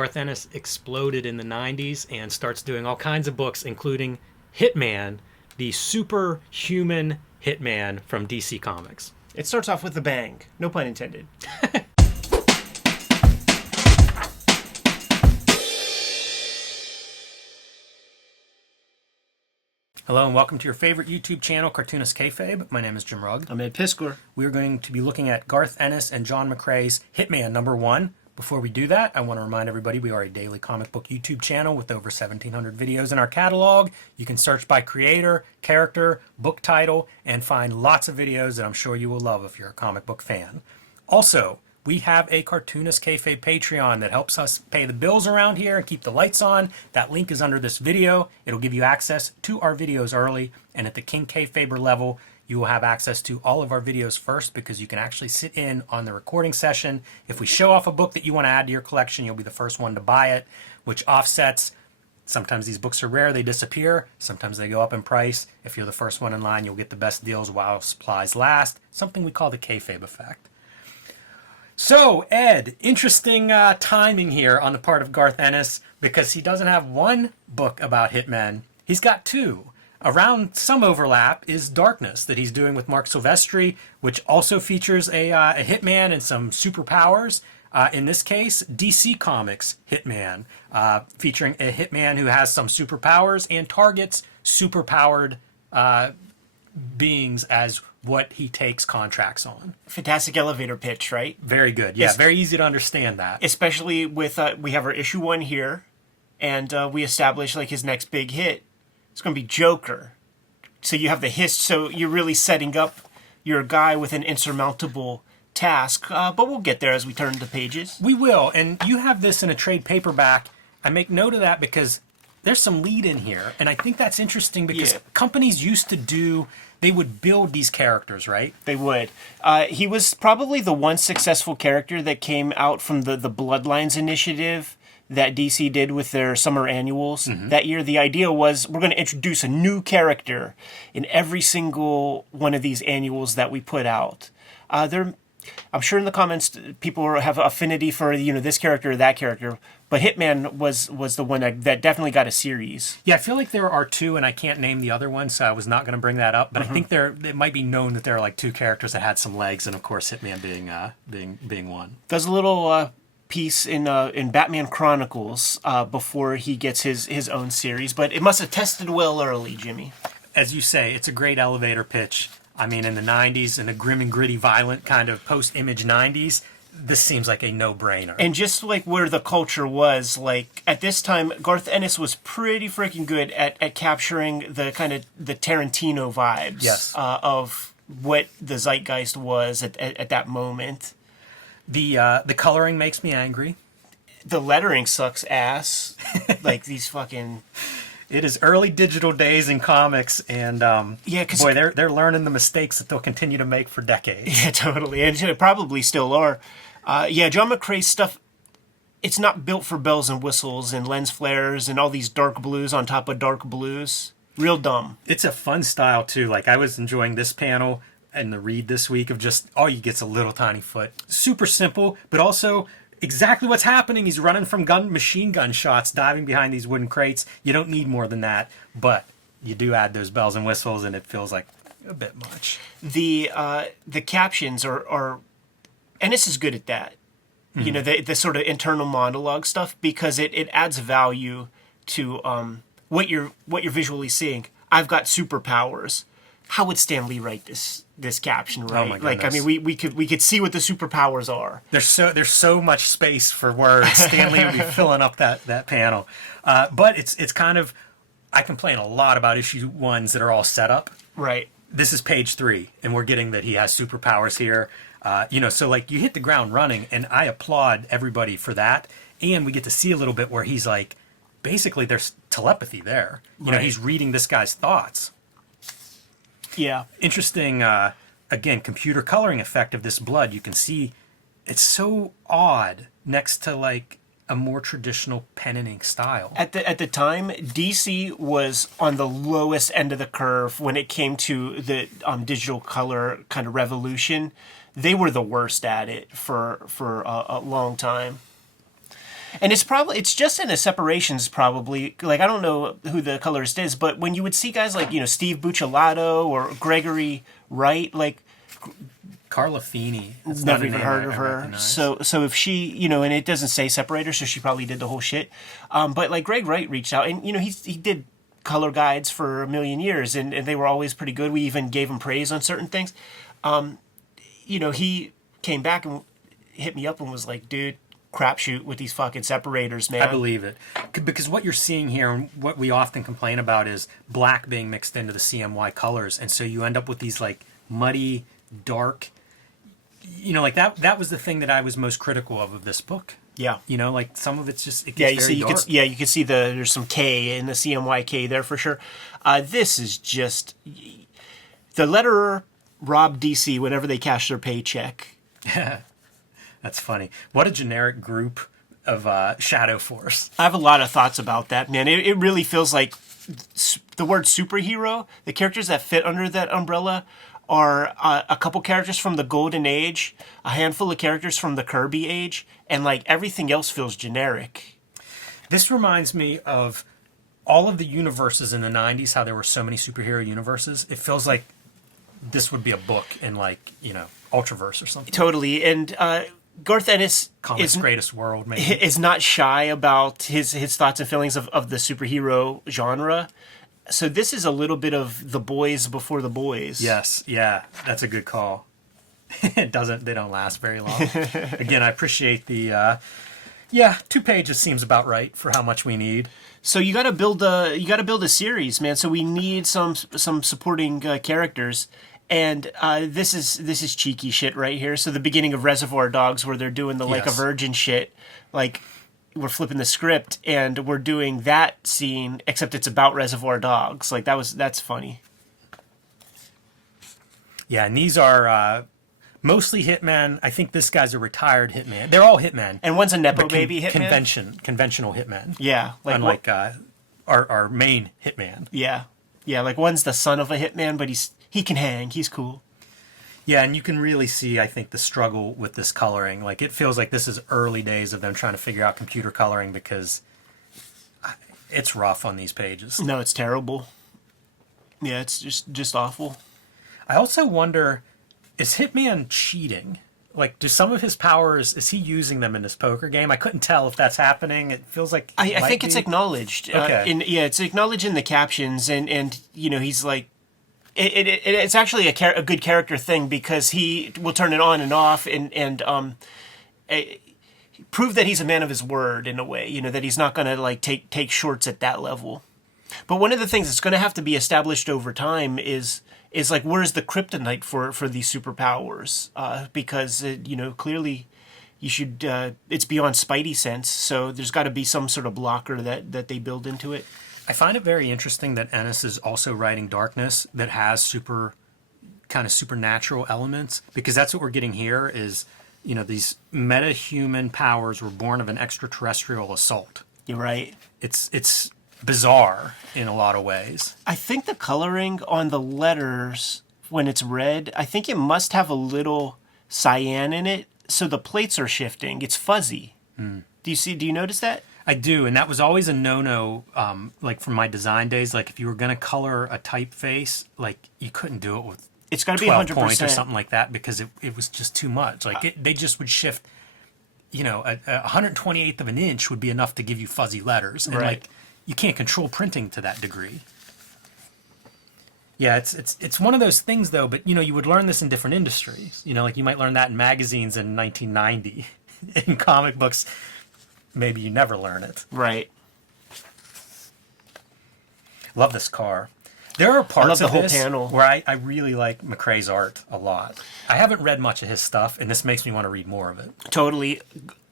Garth Ennis exploded in the 90s and starts doing all kinds of books, including Hitman, the superhuman Hitman from DC Comics. It starts off with a bang. No pun intended. Hello and welcome to your favorite YouTube channel, Cartoonist Kayfabe. My name is Jim Rugg. I'm Ed Piskor. We're going to be looking at Garth Ennis and John McCrea's Hitman #1. Before we do that, I want to remind everybody we are a daily comic book YouTube channel with over 1,700 videos in our catalog. You can search by creator, character, book title, and find lots of videos that I'm sure you will love if you're a comic book fan. Also, we have a Cartoonist Kayfabe Patreon that helps us pay the bills around here and keep the lights on. That link is under this video. It'll give you access to our videos early, and at the King Kayfaber level, you will have access to all of our videos first because you can actually sit in on the recording session. If we show off a book that you want to add to your collection, you'll be the first one to buy it, which offsets. Sometimes these books are rare, they disappear. Sometimes they go up in price. If you're the first one in line, you'll get the best deals while supplies last. Something we call the Kayfabe effect. So, Ed, interesting timing here on the part of Garth Ennis because he doesn't have one book about Hitmen. He's got two. Around some overlap is Darkness that he's doing with Mark Silvestri, which also features a Hitman and some superpowers. In this case, DC Comics Hitman, featuring a Hitman who has some superpowers and targets superpowered beings as what he takes contracts on. Fantastic elevator pitch, right? Very good. Yeah, very easy to understand that. Especially with, we have our issue 1 here, and we establish like his next big hit. It's going to be Joker. So you have the hist, so you're really setting up your guy with an insurmountable task. But we'll get there as we turn the pages. We will, and you have this in a trade paperback. I make note of that because there's some lead in here, and I think that's interesting because companies used to do, they would build these characters, right? They would. He was probably the one successful character that came out from the Bloodlines initiative that DC did with their summer annuals that year. The idea was we're going to introduce a new character in every single one of these annuals that we put out. I'm sure in the comments people have affinity for this character or that character, but Hitman was the one that definitely got a series. Yeah, I feel like there are two, and I can't name the other one, so I was not going to bring that up. But I think it might be known that there are like two characters that had some legs, and of course Hitman being one. There's a little piece in Batman Chronicles before he gets his own series, but it must have tested well early, Jimmy. As you say, it's a great elevator pitch. I mean, in the 90s, in a grim and gritty, violent kind of post-image 90s, this seems like a no-brainer. And just like where the culture was, like at this time, Garth Ennis was pretty freaking good at capturing the kind of the Tarantino vibes of what the zeitgeist was at that moment. The coloring makes me angry. The lettering sucks ass. Like these fucking... It is early digital days in comics, and boy, they're learning the mistakes that they'll continue to make for decades. Yeah, totally, and they probably still are. John McCrea's stuff, it's not built for bells and whistles and lens flares and all these dark blues on top of dark blues. Real dumb. It's a fun style, too. Like, I was enjoying this panel and the read this week of just, all you get's a little tiny foot. Super simple, but also... exactly what's happening. He's running from machine gun shots, diving behind these wooden crates. You don't need more than that, but you do add those bells and whistles, and it feels like a bit much. The captions are Ennis is good at that. The sort of internal monologue stuff because it adds value to what you're visually seeing. I've got superpowers. How would Stan Lee write this caption, right? Oh my goodness. Like, I mean, we could see what the superpowers are. There's so much space for words. Stan Lee would be filling up that panel. But it's kind of, I complain a lot about issue 1s that are all set up. Right. This is page 3, and we're getting that he has superpowers here. So like you hit the ground running, and I applaud everybody for that. And we get to see a little bit where he's like, basically there's telepathy there. He's reading this guy's thoughts. Yeah. Interesting, again, computer coloring effect of this blood. You can see it's so odd next to like a more traditional pen and ink style. At the time, DC was on the lowest end of the curve when it came to the digital color kind of revolution. They were the worst at it for a long time. And it's just in the separations probably. Like, I don't know who the colorist is, but when you would see guys like, Steve Buccellato or Gregory Wright, like, Carla Feeney. That's never not a even name heard I of her. recognize. So if she, and it doesn't say separator, so she probably did the whole shit. But like Greg Wright reached out, and he did color guides for a million years, and they were always pretty good. We even gave him praise on certain things. He came back and hit me up and was like, dude, crapshoot with these fucking separators, man. I believe it. Because what you're seeing here, and what we often complain about, is black being mixed into the CMY colors, and so you end up with these like muddy, dark, like that was the thing that I was most critical of this book. Yeah. Like some of it's just, it gets very dark. You can see there's some K in the CMYK there for sure. This is just the letterer robbed DC whenever they cash their paycheck. That's funny. What a generic group of Shadow Force. I have a lot of thoughts about that, man. It really feels like the word superhero, the characters that fit under that umbrella are a couple characters from the Golden Age, a handful of characters from the Kirby Age, and like everything else feels generic. This reminds me of all of the universes in the 90s, how there were so many superhero universes. It feels like this would be a book in like, Ultraverse or something. Totally. And Garth Ennis Comics Greatest World, maybe. is not shy about his thoughts and feelings of the superhero genre. So this is a little bit of the boys before the boys. Yes, yeah, that's a good call. They don't last very long. Again, I appreciate the 2 pages seems about right for how much we need. So you got to build a series, man. So we need some supporting characters. And this is cheeky shit right here. So the beginning of Reservoir Dogs, where they're doing the like a virgin shit, like we're flipping the script and we're doing that scene, except it's about Reservoir Dogs. Like that's funny. Yeah, and these are mostly hitmen. I think this guy's a retired hitman. They're all hitmen, and one's a nepo baby hitman. Conventional hitman. Yeah, like unlike our main hitman. Yeah, like one's the son of a hitman, but he can hang. He's cool. Yeah, and you can really see, I think, the struggle with this coloring. Like, it feels like this is early days of them trying to figure out computer coloring because it's rough on these pages. No, it's terrible. Yeah, it's just awful. I also wonder, is Hitman cheating? Like, do some of his powers, is he using them in this poker game? I couldn't tell if that's happening. It feels like I think it's acknowledged. Okay. It's acknowledged in the captions, and he's like, it's actually a good character thing because he will turn it on and off and prove that he's a man of his word in a way, that he's not going to like take shorts at that level. But one of the things that's going to have to be established over time is like, where's the kryptonite for these superpowers? Because clearly you should it's beyond Spidey sense, so there's got to be some sort of blocker that they build into it. I find it very interesting that Ennis is also writing Darkness that has supernatural elements, because that's what we're getting here is, these meta-human powers were born of an extraterrestrial assault. You're right. It's bizarre in a lot of ways. I think the coloring on the letters, when it's red, I think it must have a little cyan in it, so the plates are shifting. It's fuzzy. Do you notice that? I do, and that was always a no-no, like from my design days. Like, if you were going to color a typeface, like, you couldn't do it with it's got to be 12 100% points or something like that, because it was just too much. Like, they just would shift, a 128th of an inch would be enough to give you fuzzy letters. And, like, you can't control printing to that degree. Yeah, it's one of those things, though, but, you would learn this in different industries. Like, you might learn that in magazines in 1990. In comic books, maybe you never learn it. Right. Love this car. There are parts of this panel where I really like McCrea's art a lot. I haven't read much of his stuff, and this makes me want to read more of it. Totally.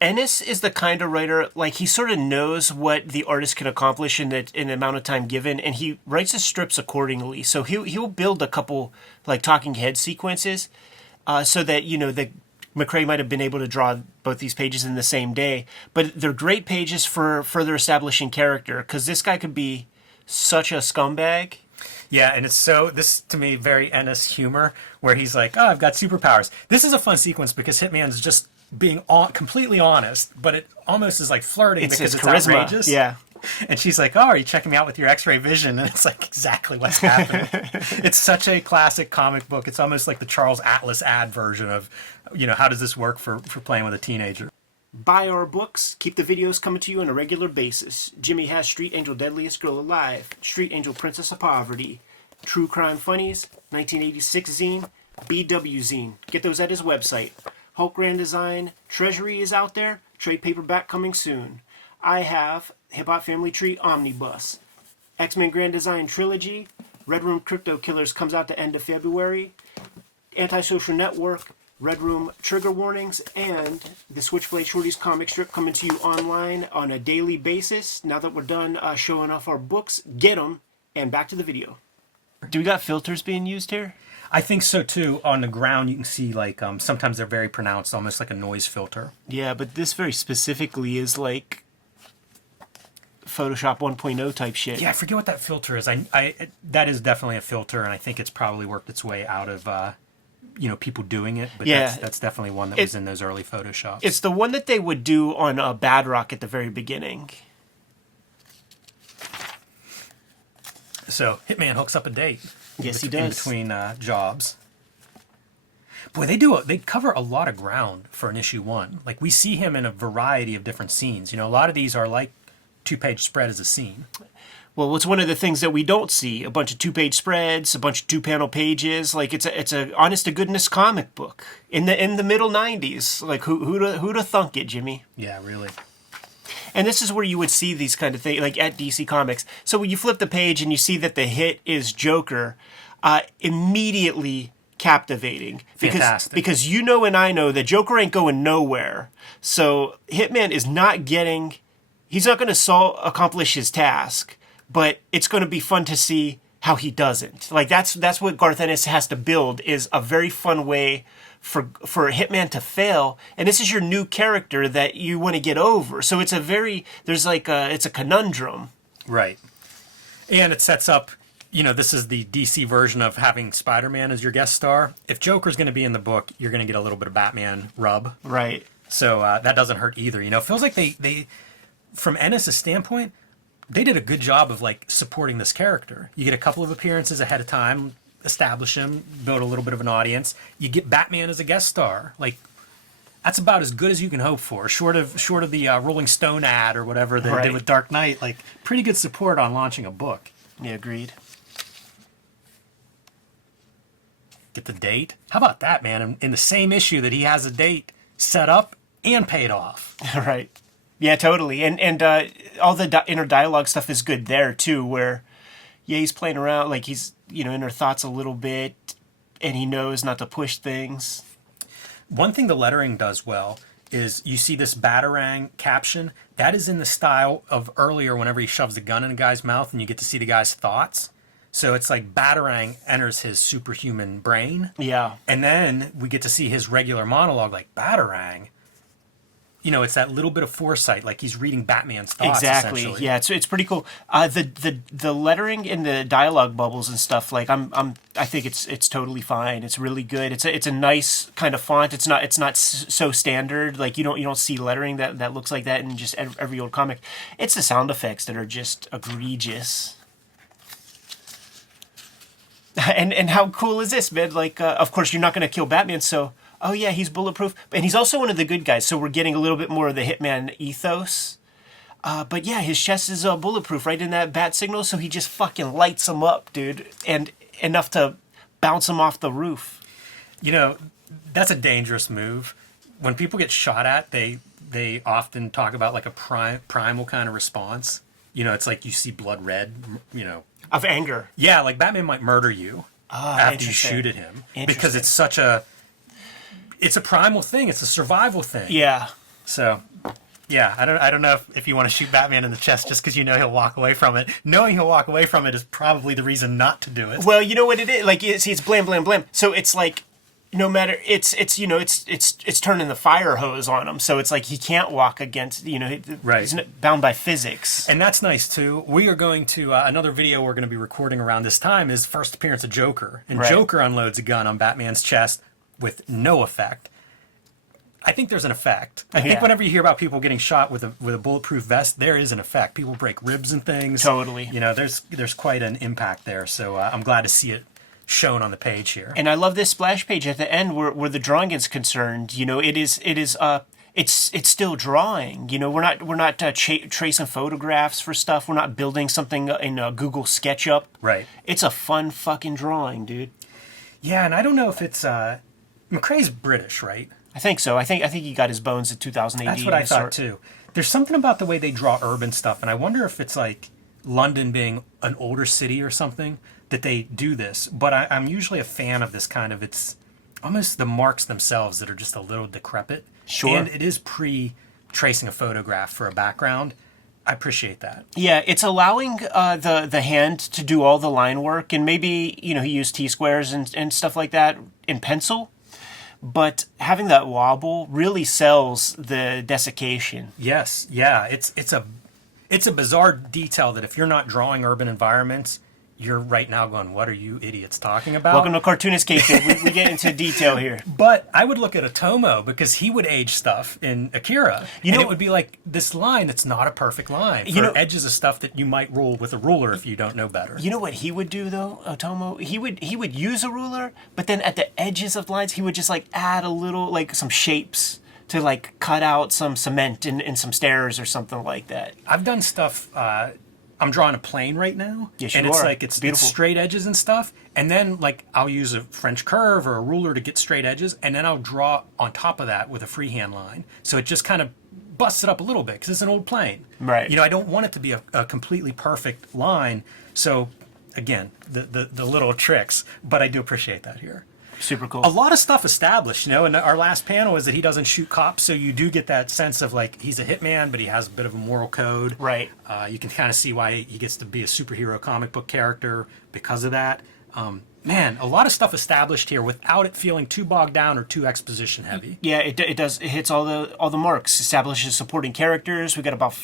Ennis is the kind of writer, like, he sort of knows what the artist can accomplish in the amount of time given, and he writes his strips accordingly. So he'll build a couple, like, talking head sequences so that, the McCrea might have been able to draw both these pages in the same day, but they're great pages for further establishing character, because this guy could be such a scumbag. Yeah, and this to me, very Ennis humor, where he's like, oh, I've got superpowers. This is a fun sequence because Hitman's just being completely honest, but it almost is like flirting It's because his it's charisma. outrageous. Yeah. And she's like, "Oh, are you checking me out with your X-ray vision?" And it's like exactly what's happening. It's such a classic comic book. It's almost like the Charles Atlas ad version of, how does this work for playing with a teenager? Buy our books. Keep the videos coming to you on a regular basis. Jimmy has Street Angel Deadliest Girl Alive, Street Angel Princess of Poverty, True Crime Funnies, 1986 zine, BW zine. Get those at his website. Hulk Grand Design, Treasury is out there. Trade paperback coming soon. I have Hip Hop Family Tree Omnibus, X-Men Grand Design Trilogy, Red Room Crypto Killers comes out the end of February, Antisocial Network, Red Room Trigger Warnings, and the Switchblade Shorties comic strip coming to you online on a daily basis. Now that we're done showing off our books, get them, and back to the video. Do we got filters being used here? I think so too. On the ground, you can see like sometimes they're very pronounced, almost like a noise filter. Yeah, but this very specifically is like Photoshop 1.0 type shit. Yeah, I forget what that filter is. That is definitely a filter, and I think it's probably worked its way out of people doing it. But yeah, that's definitely one that was in those early Photoshops. It's the one that they would do on Bad Rock at the very beginning. So Hitman hooks up a date. Yes, he does. In between jobs. Boy, they cover a lot of ground for an issue 1. Like we see him in a variety of different scenes. A lot of these are like 2-page spread as a scene. Well, it's one of the things that we don't see. A bunch of 2-page spreads, a bunch of 2-panel pages. Like it's a honest to goodness comic book in the middle 90s. Like who'd have thunk it, Jimmy? Yeah, really. And this is where you would see these kind of things, like at DC Comics. So when you flip the page and you see that the hit is Joker, immediately captivating. Fantastic. Because you know and I know that Joker ain't going nowhere. So Hitman is not getting... He's not going to accomplish his task, but it's going to be fun to see how he doesn't. Like that's what Garth Ennis has to build, is a very fun way for Hitman to fail. And this is your new character that you want to get over. So it's it's a conundrum. Right. And it sets up, this is the DC version of having Spider-Man as your guest star. If Joker's going to be in the book, you're going to get a little bit of Batman rub. Right. So that doesn't hurt either. It feels like they from Ennis' standpoint, they did a good job of like supporting this character. You get a couple of appearances ahead of time, establish him, build a little bit of an audience. You get Batman as a guest star. Like that's about as good as you can hope for, short of the Rolling Stone ad or whatever they did with Dark Knight. Like pretty good support on launching a book. Yeah, agreed. Get the date. How about that, man? In the same issue that he has a date set up and paid off. Right. Yeah, totally. And all the inner dialogue stuff is good there, too, where, he's playing around, like he's, in her thoughts a little bit, and he knows not to push things. One thing the lettering does well is you see this Batarang caption. That is in the style of earlier whenever he shoves a gun in a guy's mouth and you get to see the guy's thoughts. So it's like Batarang enters his superhuman brain. Yeah. And then we get to see his regular monologue like, Batarang. It's that little bit of foresight, like he's reading Batman's thoughts. Exactly. Yeah, it's pretty cool. The lettering in the dialogue bubbles and stuff, like I think it's totally fine. It's really good. It's a nice kind of font. It's not so standard. Like you don't see lettering that looks like that in just every old comic. It's the sound effects that are just egregious. And how cool is this, man? Like, of course, you're not going to kill Batman, so... Oh, yeah, he's bulletproof. And he's also one of the good guys, so we're getting a little bit more of the Hitman ethos. But yeah, his chest is bulletproof right in that bat signal, so he just fucking lights him up, dude. And enough to bounce him off the roof. That's a dangerous move. When people get shot at, they often talk about like a primal kind of response. It's like you see blood red, Of anger. Yeah, like Batman might murder you after you shoot at him. Because it's such a... It's a primal thing. It's a survival thing. Yeah. So, yeah, I don't know if you want to shoot Batman in the chest just because he'll walk away from it. Knowing he'll walk away from it is probably the reason not to do it. Well, you know what it is? Like, it's blam, blam, blam. So it's like, no matter, it's turning the fire hose on him. So it's like he can't walk against, right. He's bound by physics. And that's nice, too. We are going to, another video we're going to be recording around this time is first appearance of Joker. And Joker unloads a gun on Batman's chest with no effect. I think there's an effect. I think Yeah. whenever you hear about people getting shot with a bulletproof vest, there is an effect. People break ribs and things. Totally. You know, there's quite an impact there. So I'm glad to see it shown on the page here. And I love this splash page at the end where the drawing is concerned. You know, it's still drawing. You know, we're not tracing photographs for stuff. We're not building something in Google SketchUp. Right. It's a fun fucking drawing, dude. Yeah, and I don't know if it's McCrea's British, right? I think so. I think he got his bones in 2000 AD. That's what I thought too. There's something about the way they draw urban stuff, and I wonder if it's like London being an older city or something that they do this. But I'm usually a fan of this kind of, it's almost the marks themselves that are just a little decrepit. Sure. And it is pre-tracing a photograph for a background. I appreciate that. Yeah, it's allowing the hand to do all the line work, and maybe, you know, he used T-squares and stuff like that in pencil. But having that wobble really sells the desiccation. Yes, yeah, it's a bizarre detail that if you're not drawing urban environments, you're right now going, what are you idiots talking about? Welcome to Cartoonist Kayfabe. we get into detail here. But I would look at Otomo because he would age stuff in Akira. You know, it would be like this line that's not a perfect line for edges of stuff that you might rule with a ruler if you don't know better. You know what he would do though, Otomo? He would use a ruler, but then at the edges of lines, he would just like add a little, like some shapes to like cut out some cement in some stairs or something like that. I've done stuff. I'm drawing a plane right now, yes, and you it's are. like it's beautiful straight edges and stuff. And then like I'll use a French curve or a ruler to get straight edges, and then I'll draw on top of that with a freehand line. So it just kind of busts it up a little bit because it's an old plane. Right. You know, I don't want it to be a completely perfect line. So again, the little tricks, but I do appreciate that here. Super cool. A lot of stuff established, you know, and our last panel is that he doesn't shoot cops, so you do get that sense of like he's a hitman, but he has a bit of a moral code. Right. You can kind of see why he gets to be a superhero comic book character because of that. Man, a lot of stuff established here without it feeling too bogged down or too exposition heavy. Yeah, it does. It hits all the marks. Establishes supporting characters. We got about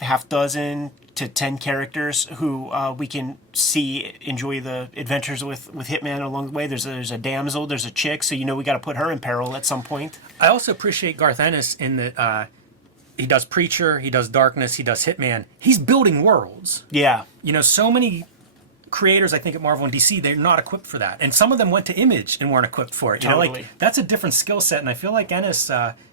half dozen to 10 characters who we can see enjoy the adventures with Hitman along the way. There's a damsel, there's a chick, so we got to put her in peril at some point. I also appreciate Garth Ennis in that he does Preacher, he does Darkness, he does Hitman. He's building worlds. Yeah. You know, so many creators, I think, at Marvel and DC, they're not equipped for that. And some of them went to Image and weren't equipped for it. Totally. Like, that's a different skill set, and I feel like Ennis,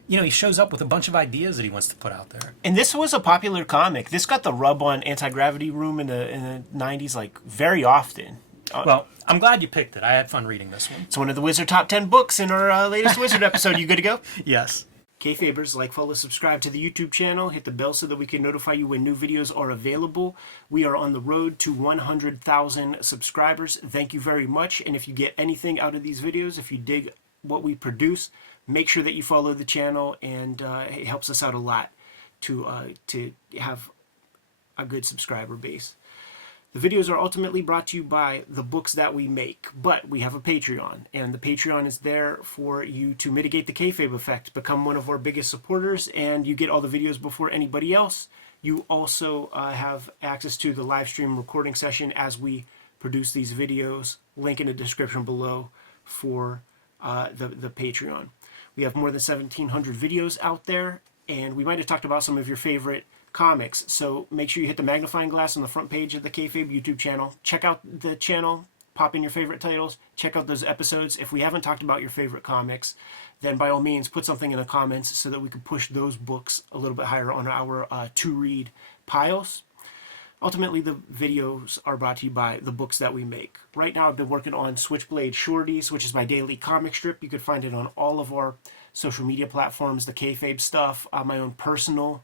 he shows up with a bunch of ideas that he wants to put out there. And this was a popular comic. This got the rub on Anti-Gravity Room in the 90s, like, very often. Well, I'm glad you picked it. I had fun reading this one. It's one of the Wizard Top 10 books in our latest Wizard episode. You good to go? Yes. Kayfabers, like, follow, subscribe to the YouTube channel. Hit the bell so that we can notify you when new videos are available. We are on the road to 100,000 subscribers. Thank you very much. And if you get anything out of these videos, if you dig what we produce, make sure that you follow the channel, and it helps us out a lot to have a good subscriber base. The videos are ultimately brought to you by the books that we make, but we have a Patreon, and the Patreon is there for you to mitigate the kayfabe effect, become one of our biggest supporters, and you get all the videos before anybody else. You also have access to the live stream recording session as we produce these videos. Link in the description below for the Patreon. We have more than 1,700 videos out there, and we might have talked about some of your favorite comics, so make sure you hit the magnifying glass on the front page of the Kayfabe YouTube channel. Check out the channel, pop in your favorite titles, check out those episodes. If we haven't talked about your favorite comics, then by all means put something in the comments so that we can push those books a little bit higher on our to-read piles. Ultimately, the videos are brought to you by the books that we make. Right now, I've been working on Switchblade Shorties, which is my daily comic strip. You could find it on all of our social media platforms, the Kayfabe stuff, my own personal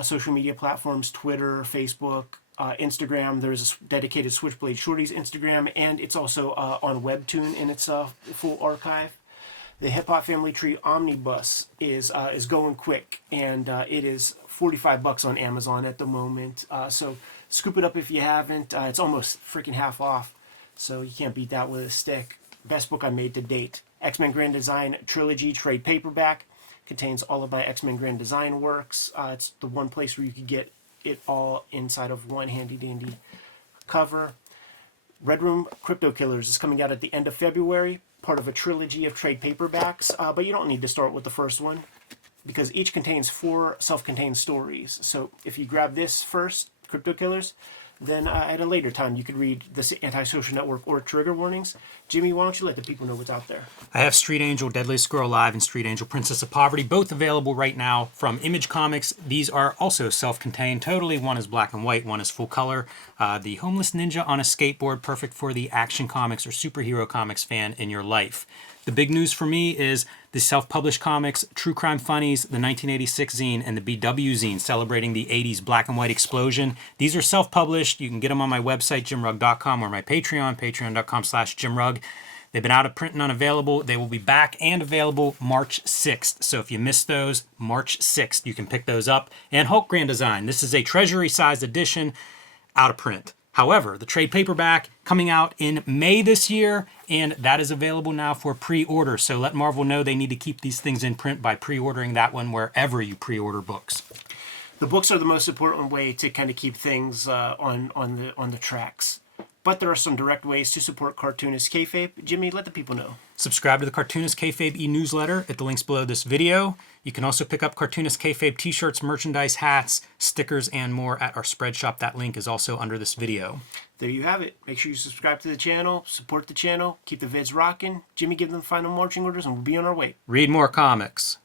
social media platforms, Twitter, Facebook, Instagram. There's a dedicated Switchblade Shorties Instagram, and it's also on Webtoon in its full archive. The Hip Hop Family Tree Omnibus is going quick, and it is $45 on Amazon at the moment. So scoop it up if you haven't. It's almost freaking half off, so you can't beat that with a stick. Best book I made to date. X-Men Grand Design Trilogy trade paperback. Contains all of my X-Men Grand Design works. It's the one place where you could get it all inside of one handy-dandy cover. Red Room Crypto Killers is coming out at the end of February, part of a trilogy of trade paperbacks, but you don't need to start with the first one. because each contains 4 self-contained stories. So if you grab this first, Crypto Killers, then at a later time you could read the Antisocial Network or Trigger Warnings. Jimmy, why don't you let the people know what's out there? I have Street Angel, Deadliest Girl Alive, and Street Angel, Princess of Poverty, both available right now from Image Comics. These are also self-contained totally. One is black and white, one is full color. The Homeless Ninja on a Skateboard, perfect for the action comics or superhero comics fan in your life. The big news for me is the self-published comics, True Crime Funnies, the 1986 zine, and the BW zine celebrating the 80s black and white explosion. These are self-published. You can get them on my website, jimrugg.com, or my Patreon, patreon.com/jimrugg. They've been out of print and unavailable. They will be back and available March 6th. So if you missed those, March 6th, you can pick those up. And Hulk Grand Design. This is a treasury-sized edition, out of print. However, the trade paperback coming out in May this year, and that is available now for pre-order. So let Marvel know they need to keep these things in print by pre-ordering that one wherever you pre-order books. The books are the most important way to kind of keep things on the tracks. But there are some direct ways to support Cartoonist Kayfabe. Jimmy, let the people know. Subscribe to the Cartoonist Kayfabe e-newsletter at the links below this video. You can also pick up Cartoonist Kayfabe t-shirts, merchandise, hats, stickers, and more at our spread shop. That link is also under this video. There you have it. Make sure you subscribe to the channel, support the channel, keep the vids rocking. Jimmy, give them final marching orders, and we'll be on our way. Read more comics.